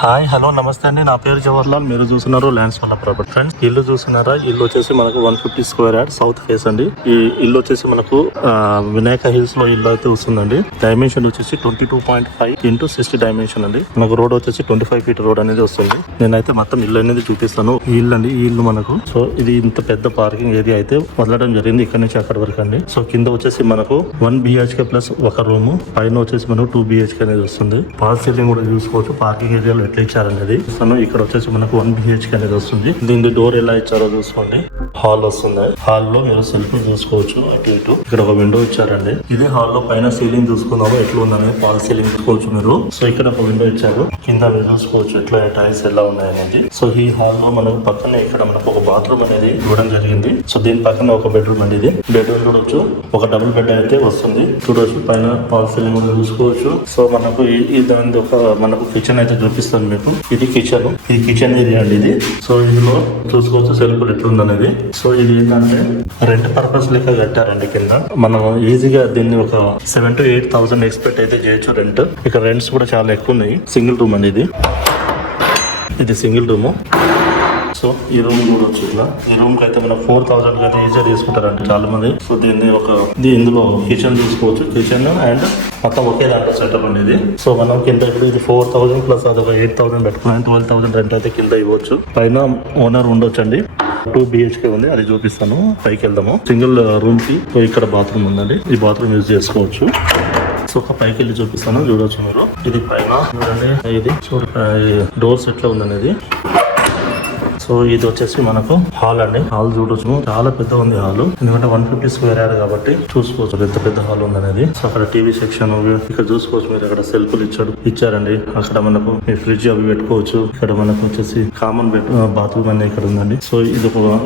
Hi hello నమస్తే అండి. నా పేరు జవహర్లాల్. మీరు చూస్తున్నారు ల్యాండ్స్ వల్ల ప్రాపర్టీ. ఫ్రెండ్స్, ఇల్లు చూస్తున్నారా? ఇల్లు వచ్చేసి మనకు 150 స్క్వేర్ యార్డ్ సౌత్ ఫేస్ అండి. ఈ ఇల్లు వచ్చేసి మనకు వినాయక హిల్స్ లో ఇల్లు అయితే వస్తుందండి. డైమెన్షన్ వచ్చేసి 22.5 × 60 డైమెన్షన్ అండి. మనకు రోడ్ వచ్చేసి 25 ఫీట్ రోడ్ అనేది వస్తుంది. నేనైతే మొత్తం ఇల్లు అనేది చూపిస్తాను. ఈ ఇల్లు అండి, ఈ ఇల్లు మనకు సో ఇది ఇంత పెద్ద పార్కింగ్ ఏరియా అయితే వదలడం జరిగింది ఇక్కడ నుంచి అక్కడ వరకు అండి. సో కింద వచ్చేసి మనకు 1 BHK ప్లస్ ఒక రూమ్, పైన వచ్చేసి మనకు 2 BHK అనేది వస్తుంది. ఫాల్ సీలింగ్ కూడా చూసుకోవచ్చు. పార్కింగ్ ఏరియాలో ఎట్లా ఇచ్చారనేది ఇక్కడ వచ్చేసి మనకు 1 BHK అనేది వస్తుంది. దీని డోర్ ఎలా ఇచ్చారో చూసుకోండి. హాల్ వస్తుంది. హాల్ లో మీరు సెల్ఫ్ చూసుకోవచ్చు. అటు ఇటు ఇక్కడ ఒక విండో ఇచ్చారండి. ఇదే హాల్ లో పైన సీలింగ్ చూసుకుందాము ఎట్లా ఉందని. ఫాల్ సీలింగ్ చూసుకోవచ్చు మీరు. సో ఇక్కడ ఒక విండో ఇచ్చారు. కింద మీరు చూసుకోవచ్చు ఎట్లా టైల్స్ ఎలా ఉన్నాయనేది. సో ఈ హాల్ లో మనకు పక్కనే ఇక్కడ మనకు ఒక బాత్రూమ్ అనేది ఇవ్వడం జరిగింది. సో దీని పక్కన ఒక బెడ్రూమ్ అండి. ఇది బెడ్రూమ్ చూడొచ్చు. ఒక డబుల్ బెడ్ అయితే వస్తుంది చూడొచ్చు. పైన ఫాల్ సీలింగ్ కూడా చూసుకోవచ్చు. సో మనకు ఈ దాని ఒక మనకు కిచెన్ అయితే చూపిస్తాను మీకు. ఇది కిచెన్ ఏరియా అండి ఇది. సో ఇందులో చూసుకోవచ్చు సెల్ఫ్ ఎట్లుంది అనేది. సో ఇది ఏంటంటే రెంట్ పర్పస్ లెక్క కట్టారండి. కింద మనం ఈజీగా దీన్ని ఒక 7,000 to 8,000 ఎక్స్పెక్ట్ అయితే చేయొచ్చు రెంట్. ఇక్కడ రెంట్స్ కూడా చాలా ఎక్కువ ఉన్నాయి. సింగిల్ రూమ్ అండి ఇది సింగిల్ రూమ్. సో ఈ రూమ్ చూడొచ్చు. ఇట్లా ఈ రూమ్ కి అయితే మనం 4,000 అయితే ఈజీగా తీసుకుంటారండి చాలా మంది. సో దీన్ని ఇందులో కిచెన్ చూసుకోవచ్చు. కిచెన్ అండ్ మొత్తం ఒకే దాంట్లో సెటప్ అనేది. సో మనం కింద ఇప్పుడు ఇది 4,000 ప్లస్ అదొక 8,000 పెట్టుకుని 12,000 రెంట్ అయితే కింద ఇవ్వచ్చు. పైన ఓనర్ ఉండొచ్చు అండి. 2 BHK ఉంది, అది చూపిస్తాను. పైకి వెళ్దాము. సింగిల్ రూమ్ కి ఇక్కడ బాత్రూమ్ ఉందండి. ఈ బాత్రూమ్ యూజ్ చేసుకోవచ్చు. సో ఒక పైకి వెళ్ళి చూపిస్తాను చూడొచ్చు మీరు. ఇది పైన చూడండి. ఇది డోర్స్ ఎట్లా ఉందనేది. సో ఇది వచ్చేసి మనకు హాల్ అండి. హాల్ చూడొచ్చు. చాలా పెద్ద ఉంది హాల్. ఎందుకంటే 150 స్క్వేర్ యార్డ్ కాబట్టి చూసుకోవచ్చు ఎంత పెద్ద హాల్ ఉంది అనేది. సో అక్కడ టీవీ సెక్షన్ ఇక్కడ చూసుకోవచ్చు మీరు. అక్కడ సెల్ఫ్లు ఇచ్చారండి. అక్కడ మనకు మీ ఫ్రిడ్జ్ అవి పెట్టుకోవచ్చు. ఇక్కడ మనకు వచ్చేసి కామన్ బాత్రూమ్ అనేది ఇక్కడ ఉందండి. సో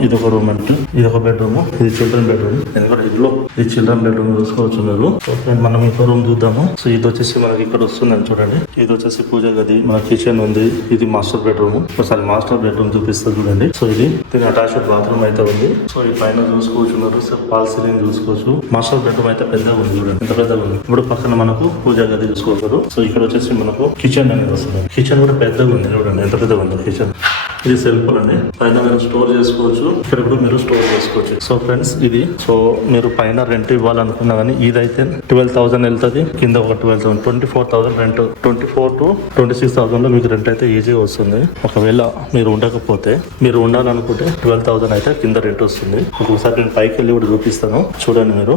ఇదొక రూమ్ అంటే ఇదొక బెడ్రూమ్. ఇది చిల్డ్రన్ బెడ్రూమ్. ఎందుకంటే ఇది చిల్డ్రన్ బెడ్రూమ్ చూసుకోవచ్చు మీరు. సో మనం ఇంకో రూమ్ చూద్దాము. సో ఇది వచ్చేసి మనకి ఇక్కడ వస్తుందని చూడండి. ఇది వచ్చేసి పూజ గది. మన కిచెన్ ఉంది. ఇది మాస్టర్ బెడ్రూమ్. ఒకసారి మాస్టర్ బెడ్రూమ్ చూపిస్తుంది చూడండి. సో ఇది దీని అటాచ్డ్ బాత్రూమ్ అయితే ఉంది. సో ఈ పైన చూసుకోవచ్చు మీరు. ఫాల్ సీలింగ్ చూసుకోవచ్చు. మాస్టర్ బెడ్రూమ్ అయితే పెద్దగా ఉంది చూడండి. ఎంత పెద్దగా ఉంది. ఇప్పుడు పక్కన మనకు పూజ గది చూసుకోవచ్చు. సో ఇక్కడ వచ్చేసి మనకు కిచెన్ అనేది వస్తుంది. కిచెన్ కూడా పెద్దగా ఉంది చూడండి. ఎంత పెద్దగా ఉంది కిచెన్. ఇది సెల్ఫ్ అండి. పైన మీరు స్టోర్ చేసుకోవచ్చు. ఇక్కడ కూడా మీరు స్టోర్ చేసుకోవచ్చు. సో ఫ్రెండ్స్ ఇది సో మీరు పైన రెంట్ ఇవ్వాలనుకున్నా కానీ ఇదైతే 12,000 వెళ్తుంది. కింద ఒక 12,000 24,000 రెంట్. 24,000 to 26,000 లో మీకు రెంట్ అయితే ఈజీగా వస్తుంది. ఒకవేళ మీరు ఉండకపోతే మీరు ఉండాలనుకుంటే 12,000 అయితే కింద రెంట్ వస్తుంది. ఒకసారి నేను పైకి వెళ్ళి కూడా చూపిస్తాను చూడండి మీరు.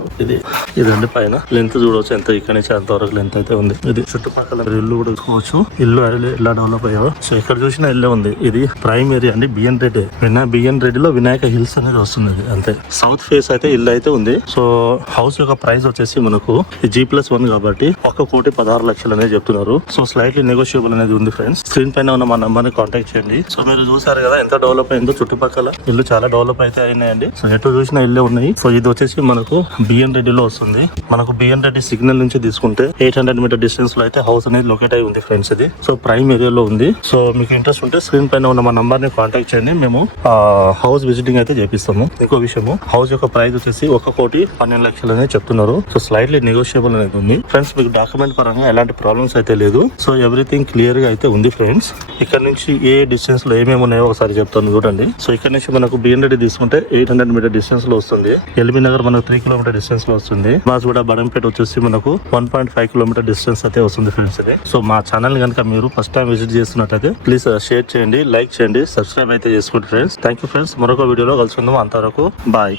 ఇదండి పైన లెంత్ చూడవచ్చు. ఎంత ఇక్కడ నుంచి అంతవరకు లెంత్ అయితే ఉంది. ఇది చుట్టుపక్కల ఇల్లు కూడా చూసుకోవచ్చు. ఇల్లు ఎలా డెవలప్ అయ్యారో. సో ఇక్కడ చూసినా ఇల్లే ఉంది. ఇది ప్రైమ్ ఏరియా అండి. బిఎన్ రెడ్డిలో వినాయక హిల్స్ అనేది వస్తుంది. అంతే. సౌత్ ఫేస్ అయితే ఇల్లు అయితే ఉంది. సో హౌస్ యొక్క ప్రైస్ వచ్చేసి మనకు G+1 కాబట్టి 1,16,00,000 అనేది చెప్తున్నారు. సో స్లైట్లీ నెగోషియబుల్ అనేది ఉంది ఫ్రెండ్స్. స్క్రీన్ పైన ఉన్న మా నంబర్ ని కాంటాక్ట్ చేయండి. సో మీరు చూసారు కదా ఎంత డెవలప్ అయిందో. చుట్టుపక్కల ఇల్లు చాలా డెవలప్ అయితే అయినాయండి. సో ఎటు చూసినా ఇల్లే ఉన్నాయి. సో ఇది వచ్చేసి మనకు బిఎన్ రెడ్డిలో వస్తుంది. మనకు బిఎన్ రెడ్డి సిగ్నల్ నుంచి తీసుకుంటే 800 మీటర్ డిస్టెన్స్ లో అయితే హౌస్ అనేది లొకేట్ అయి ఉంది ఫ్రెండ్స్. ఇది సో ప్రైమ్ ఏరియాలో ఉంది. సో మీకు ఇంట్రెస్ట్ ఉంటే స్క్రీన్ పైన ఉన్న మా నంబర్ ని కాంటాక్ట్ చేయండి. మేము హౌస్ విజిటింగ్ అయితే చేపిస్తాము. ఇంకో విషయము హౌస్ యొక్క ప్రైస్ వచ్చేసి 1,12,00,000 అనేది చెప్తున్నారు. సో స్లైట్లీ నెగోషియబుల్ అనేది ఉంది ఫ్రెండ్స్. మీకు డాక్యుమెంట్ పరంగా ఎలాంటి ప్రాబ్లమ్స్ అయితే లేదు. సో ఎవ్రీథింగ్ క్లియర్ గా అయితే ఉంది ఫ్రెండ్స్. ఇక్కడ నుంచి ఏ డిస్టెన్స్ లో ఏమేమి ఉన్నాయో ఒకసారి చెప్తాను చూడండి. సో ఇక్కడ నుంచి మనకు బిఎన్ రెడ్డి తీసుకుంటే 800 మీటర్ డిస్టెన్స్ లో వస్తుంది. ఎల్బీ నగర్ మనకు 3 కిలోమీటర్ డిస్టెన్స్ లో వస్తుంది. మాజుగూడ బడంపేట వచ్చేసి మనకు 1.5 కిలోమీటర్ డిస్టెన్స్ అయితే వస్తుంది ఫ్రెండ్స్. సో మా ఛానల్ కనుక మీరు ఫస్ట్ టైం విజిట్ చేస్తున్నట్టయితే ప్లీజ్ షేర్ చేయండి, లైక్ చేయండి, సబ్స్క్రైబ్ అయితే చేసుకోండి ఫ్రెండ్స్. Thank you friends. మరొక వీడియోలో కలుసుకుందాం. అంతవరకు బాయ్.